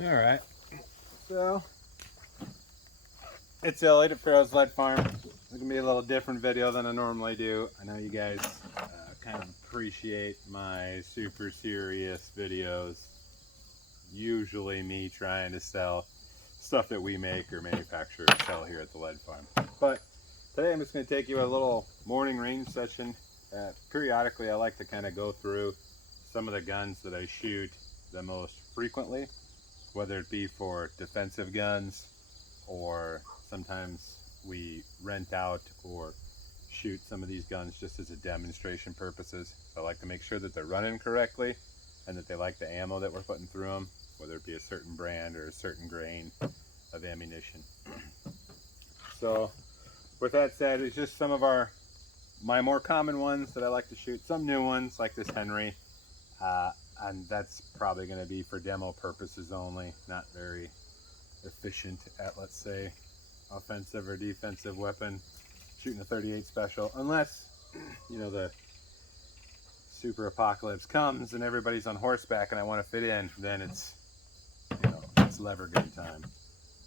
All right, so it's Elliot at Farro's Lead Farm. It's gonna be a little different video than I normally do. I know you guys kind of appreciate my super serious videos. Usually me trying to sell stuff that we make or manufacture or sell here at the Lead Farm. But today I'm just going to take you a little morning range session. Periodically I like to kind of go through some of the guns that I shoot the most frequently, whether it be for defensive guns or sometimes we rent out or shoot some of these guns just as a demonstration purposes. So I like to make sure that they're running correctly and that they like the ammo that we're putting through them, whether it be a certain brand or a certain grain of ammunition. So with that said, it's just some of my more common ones that I like to shoot, some new ones like this Henry, and that's probably going to be for demo purposes only, not very efficient at, let's say, offensive or defensive weapon, shooting a 38 special, unless you know the super apocalypse comes and everybody's on horseback and I want to fit in, then it's, you know, it's lever gun time.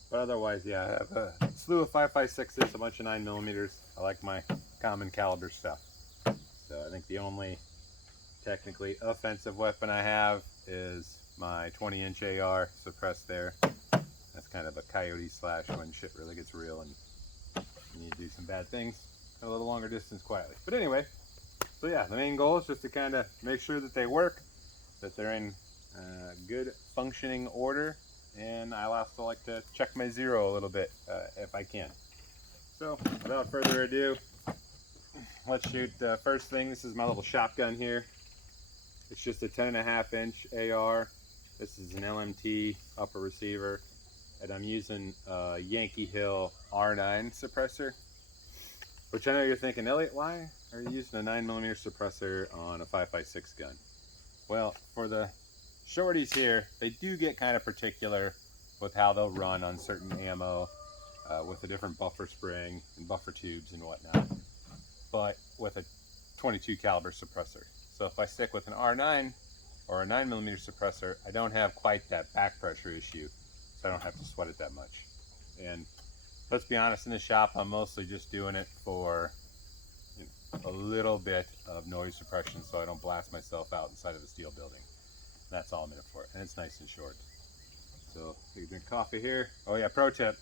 But otherwise, yeah, I have a slew of 5.56s, a bunch of 9mm. I like my common caliber stuff. So I think the only technically offensive weapon I have is my 20-inch AR suppressed there. That's kind of a coyote slash when shit really gets real and you need to do some bad things at a little longer distance quietly. But anyway, so yeah, the main goal is just to kind of make sure that they work, that they're in good functioning order, and I also like to check my zero a little bit if I can. So without further ado, let's shoot the first thing. This is my little shotgun here. It's just a 10.5-inch AR. This is an LMT upper receiver, and I'm using a Yankee Hill R9 suppressor, which I know you're thinking, Elliot, why are you using a 9mm suppressor on a 5.56 gun? Well, for the shorties here, they do get kind of particular with how they'll run on certain ammo with a different buffer spring and buffer tubes and whatnot, but with a 22 caliber suppressor. So if I stick with an R9 or a 9mm suppressor, I don't have quite that back pressure issue, so I don't have to sweat it that much. And let's be honest, in the shop, I'm mostly just doing it for a little bit of noise suppression so I don't blast myself out inside of a steel building. That's all I'm in it for, and it's nice and short. So you drink coffee here. Oh yeah, pro tip,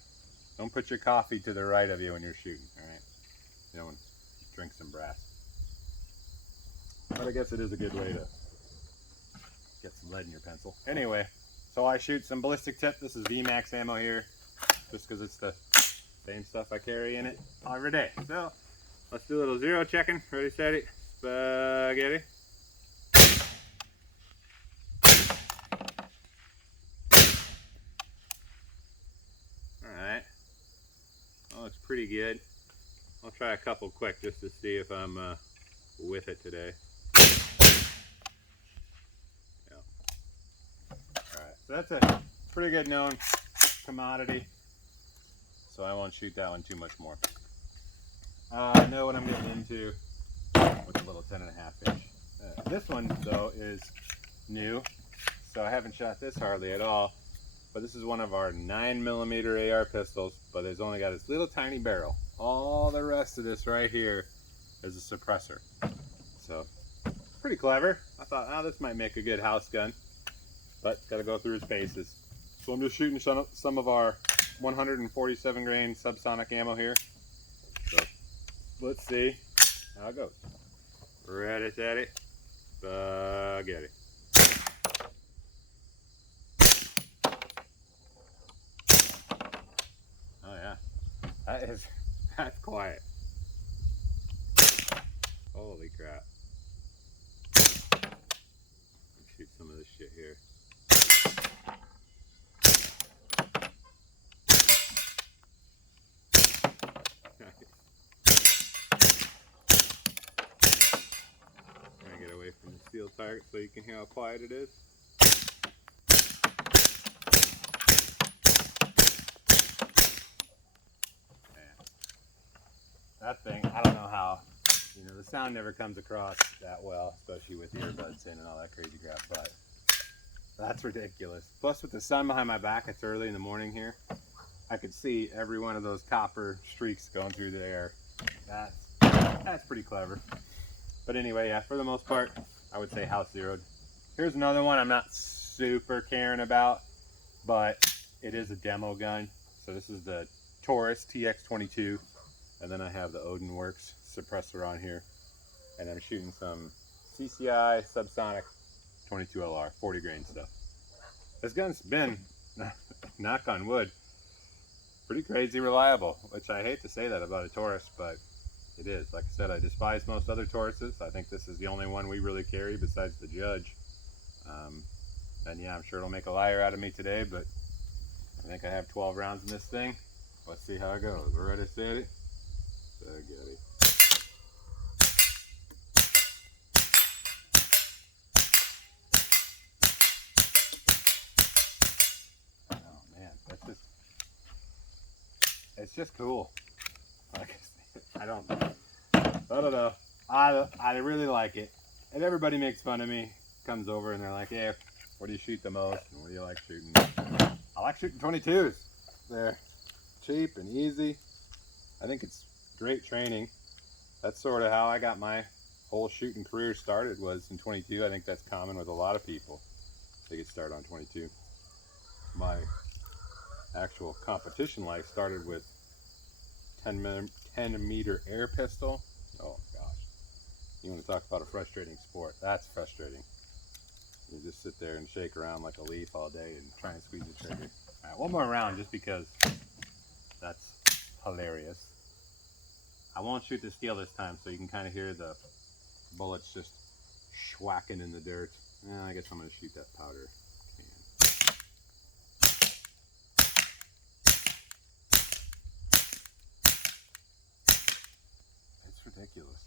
don't put your coffee to the right of you when you're shooting, all right? You don't want to drink some brass. But I guess it is a good way to get some lead in your pencil. Anyway, so I shoot some ballistic tip. This is VMAX ammo here, just because it's the same stuff I carry in it every day. So let's do a little zero checking. Ready, steady, spaghetti. Alright, that looks pretty good. I'll try a couple quick just to see if I'm with it today. Yeah. Alright, so that's a pretty good known commodity, so I won't shoot that one too much more. I know what I'm getting into with a little 10.5-inch. This one though is new, so I haven't shot this hardly at all, but this is one of our 9mm AR pistols, but it's only got this little tiny barrel. All the rest of this right here is a suppressor. So pretty clever. I thought, oh, this might make a good house gun, but gotta go through its paces. So I'm just shooting some of our 147 grain Subsonic ammo here. So let's see how it goes. Ready, steady, spaghetti. Oh yeah, that's quiet. Holy crap. Let's shoot some of this shit here. Trying to get away from the steel target so you can hear how quiet it is. That thing, I don't know how, you know, the sound never comes across that well, especially with earbuds in and all that crazy crap, but That's ridiculous. Plus with the sun behind my back, it's early in the morning here. I could see every one of those copper streaks going through the air. That's pretty clever. But anyway, yeah, for the most part, I would say house zeroed. Here's another one I'm not super caring about, but it is a demo gun. So this is the Taurus TX 22. And then I have the Odin Works suppressor on here. And I'm shooting some CCI Subsonic 22 LR, 40 grain stuff. This gun's been, knock on wood, pretty crazy reliable, which I hate to say that about a Taurus, but it is. Like I said, I despise most other Tauruses. I think this is the only one we really carry besides the Judge. And yeah, I'm sure it'll make a liar out of me today, but I think I have 12 rounds in this thing. Let's see how it goes. We're ready, steady. Spaghetti. It's just cool. Like, I don't know. I really like it. And everybody makes fun of me. Comes over and they're like, hey, what do you shoot the most? And what do you like shooting? I like shooting 22s. They're cheap and easy. I think it's great training. That's sort of how I got my whole shooting career started, was in 22. I think that's common with a lot of people. They get started on 22. My actual competition life started with 10 meter air pistol. Oh gosh, you want to talk about a frustrating sport? That's frustrating. You just sit there and shake around like a leaf all day and try and squeeze the trigger. All right, one more round just because that's hilarious. I won't shoot the steel this time, so you can kind of hear the bullets just schwacking in the dirt. I guess I'm going to shoot that powder can. It's ridiculous.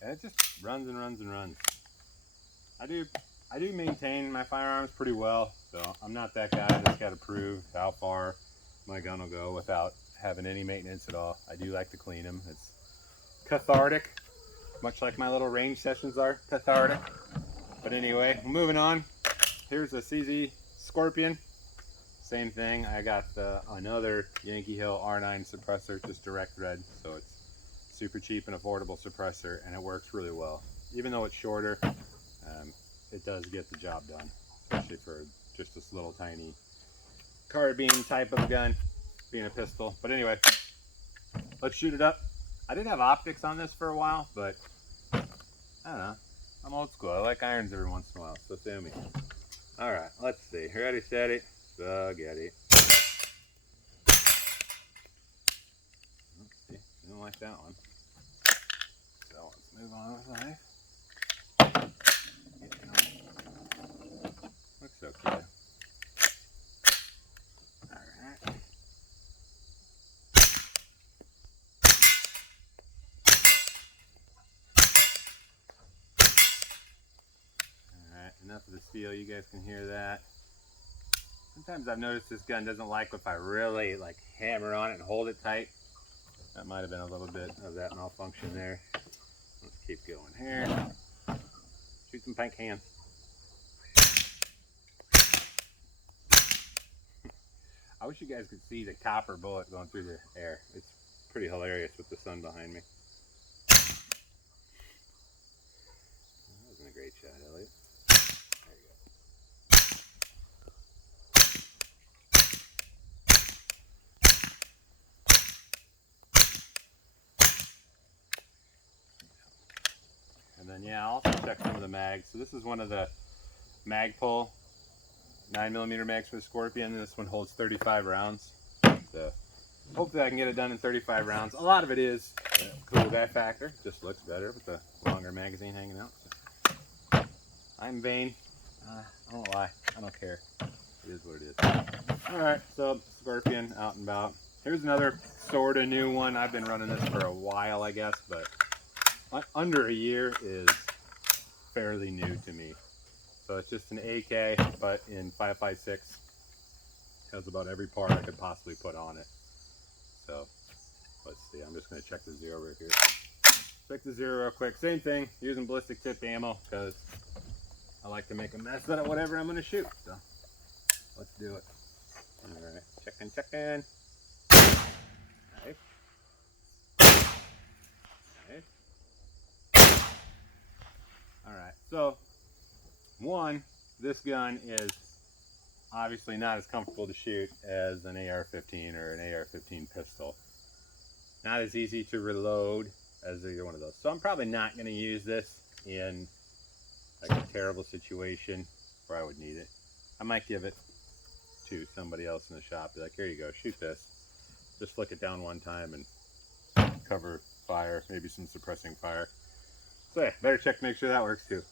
And it just runs and runs and runs. I do maintain my firearms pretty well, so I'm not that guy that's got to prove how far my gun will go without having any maintenance at all. I do like to clean them. It's cathartic, much like my little range sessions are cathartic. But anyway, moving on. Here's a CZ Scorpion. Same thing. I got another Yankee Hill R9 suppressor, just direct thread, so it's super cheap and affordable suppressor, and it works really well. Even though it's shorter, it does get the job done, especially for just this little tiny carbine type of gun, being a pistol. But anyway, let's shoot it up. I did have optics on this for a while, but I don't know. I'm old school. I like irons every once in a while, so sue me. All right, let's see. Ready, steady, spaghetti. Let's see. I don't like that one. So let's move on with life. Looks okay. Alright. Alright, enough of the steel. You guys can hear that. Sometimes I've noticed this gun doesn't like if I really like hammer on it and hold it tight. That might have been a little bit of that malfunction there. Let's keep going here. Shoot some pink hands. I wish you guys could see the copper bullet going through the air. It's pretty hilarious with the sun behind me. That wasn't a great shot, Elliot. There you go. And then yeah, I'll also check some of the mags. So this is one of the Magpul 9mm mags for the Scorpion. This one holds 35 rounds. So hopefully I can get it done in 35 rounds. A lot of it is cool guy factor. Just looks better with the longer magazine hanging out. So I'm vain. I won't lie. I don't care. It is what it is. Alright, so Scorpion out and about. Here's another sort of new one. I've been running this for a while, I guess, but under a year is fairly new to me. So it's just an AK, but in 5.56. Has about every part I could possibly put on it. So let's see. I'm just going to check the zero right here. Check the zero real quick. Same thing, using ballistic tip ammo because I like to make a mess out of whatever I'm going to shoot. So let's do it. All right, checking. Nice. Nice. All right, so one, this gun is obviously not as comfortable to shoot as an AR-15 or an AR-15 pistol. Not as easy to reload as either one of those. So I'm probably not going to use this in like a terrible situation where I would need it. I might give it to somebody else in the shop. Be like, here you go, shoot this. Just flick it down one time and cover fire, maybe some suppressing fire. So yeah, better check to make sure that works too.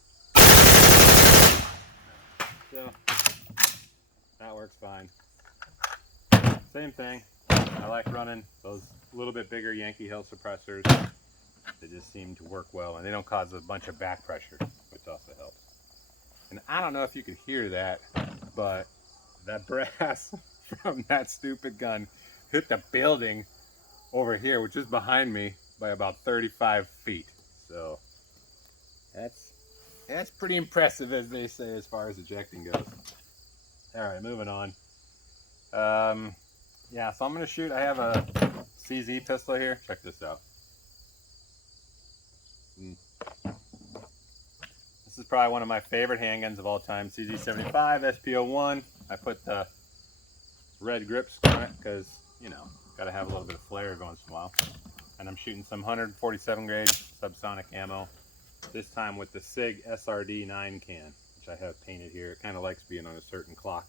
So that works fine. Same thing. I like running those little bit bigger Yankee Hill suppressors. They just seem to work well, and they don't cause a bunch of back pressure, which also helps. And I don't know if you could hear that, but that brass from that stupid gun hit the building over here, which is behind me, by about 35 feet. So that's pretty impressive, as they say, as far as ejecting goes. All right, moving on. Yeah, so I'm going to shoot. I have a CZ pistol here. Check this out. This is probably one of my favorite handguns of all time. CZ75 SP01. I put the red grips on it because, you know, got to have a little bit of flair every once in a while. And I'm shooting some 147 gauge subsonic ammo. This time with the SIG SRD 9 can, which I have painted here. It kind of likes being on a certain clock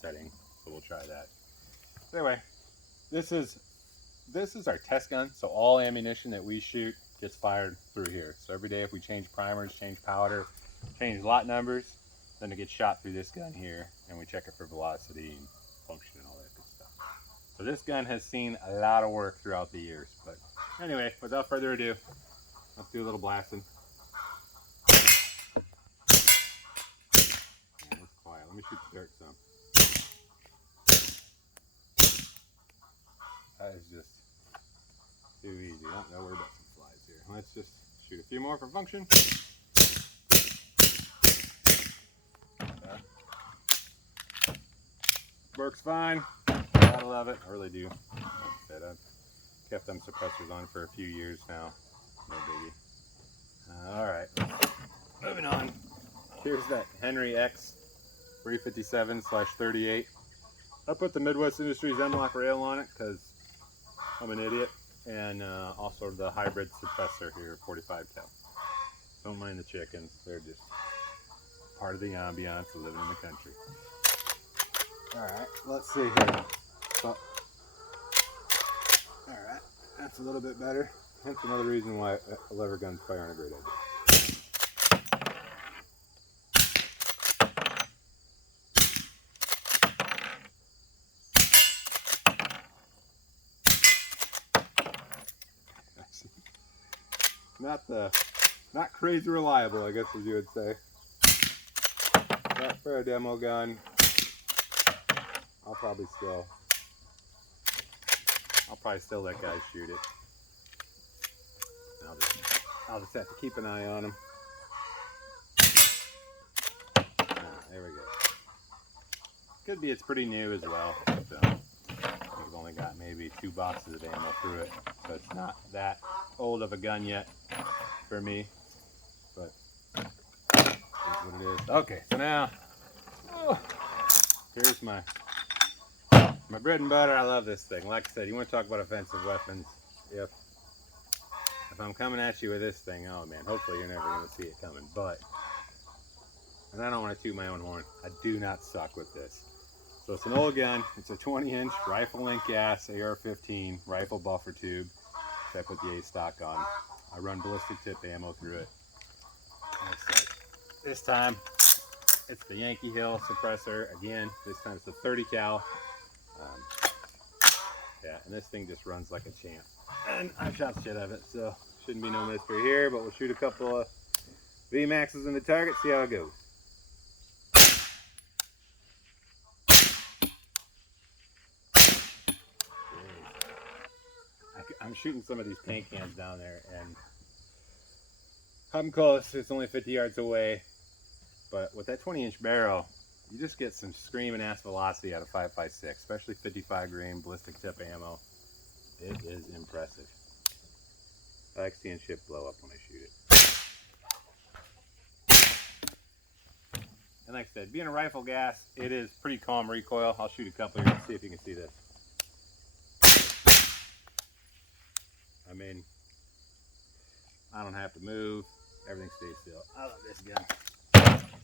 setting, so we'll try that. Anyway, this is our test gun, so all ammunition that we shoot gets fired through here. So every day if we change primers, change powder, change lot numbers, then it gets shot through this gun here, and we check it for velocity and function and all that good stuff. So this gun has seen a lot of work throughout the years. But anyway, without further ado, let's do a little blasting. Man, it's quiet. Let me shoot the dirt some. That is just too easy. Don't worry about some slides here. Let's just shoot a few more for function. Works fine. Gotta love it. I really do. Like I said, I've kept them suppressors on for a few years now. No biggie. Alright. Moving on. Here's that Henry X 357/38. I put the Midwest Industries M-Lock rail on it because I'm an idiot. And also the hybrid suppressor here, 45 cal. Don't mind the chickens. They're just part of the ambiance of living in the country. Alright, let's see here. So, alright, that's a little bit better. That's another reason why lever guns probably aren't a great idea. Not crazy reliable, I guess, as you would say. But for a demo gun, I'll probably still let guys shoot it. I'll just have to keep an eye on them. There we go. Could be it's pretty new as well. So we've only got maybe 2 boxes of ammo through it, so it's not that old of a gun yet for me. But here's what it is. Okay, so now here's my bread and butter. I love this thing. Like I said, you want to talk about offensive weapons. If I'm coming at you with this thing, oh man, hopefully you're never going to see it coming. But, and I don't want to toot my own horn, I do not suck with this. So it's an old gun. It's a 20-inch rifle link gas AR-15 rifle buffer tube that I put the A stock on. I run ballistic tip ammo through it. This time it's the Yankee Hill suppressor again. This time it's the 30 cal. Yeah, and this thing just runs like a champ. And I've shot shit of it, so shouldn't be no mystery here. But we'll shoot a couple of VMAXs in the target, see how it goes. I'm shooting some of these paint cans down there, and I'm close. It's only 50 yards away. But with that 20-inch barrel, you just get some screaming ass velocity out of 5.56, especially 55 grain ballistic tip ammo. It is impressive. I like seeing shit blow up when I shoot it. And like I said, being a rifle gas, it is pretty calm recoil. I'll shoot a couple here and see if you can see this. I mean, I don't have to move. Everything stays still. I love this gun.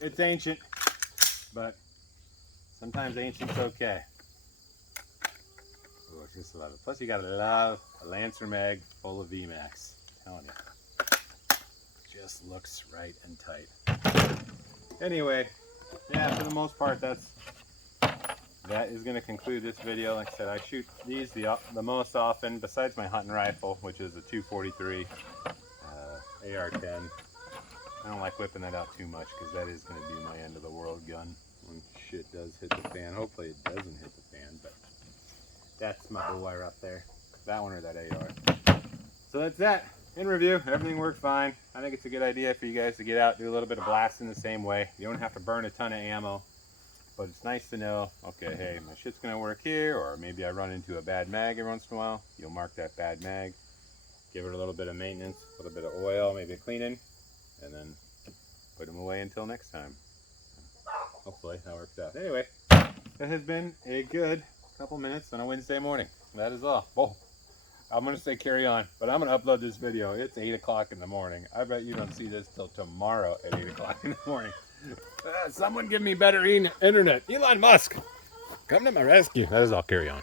It's ancient, but sometimes ancient's okay. Oh, I just love it. Plus, you gotta love a Lancer mag full of VMAX. I'm telling you, just looks right and tight. Anyway, yeah, for the most part, that is going to conclude this video. Like I said, I shoot these the most often, besides my hunting rifle, which is a 243 AR-10. I don't like whipping that out too much because that is going to be my end of the world gun when shit does hit the fan. Hopefully it doesn't hit the fan, but that's my boy right there. That one or that AR. So that's that. In review, everything worked fine. I think it's a good idea for you guys to get out, do a little bit of blasting the same way. You don't have to burn a ton of ammo, but it's nice to know, okay, hey, my shit's gonna work here, or maybe I run into a bad mag every once in a while. You'll mark that bad mag, give it a little bit of maintenance, a little bit of oil, maybe a cleaning, and then put them away until next time. Hopefully that works out. Anyway, that has been a good couple minutes on a Wednesday morning. That is all. Whoa. I'm going to say carry on, but I'm going to upload this video. It's 8 o'clock in the morning. I bet you don't see this till tomorrow at 8 o'clock in the morning. Someone give me better internet. Elon Musk, come to my rescue. That is all. Carry on.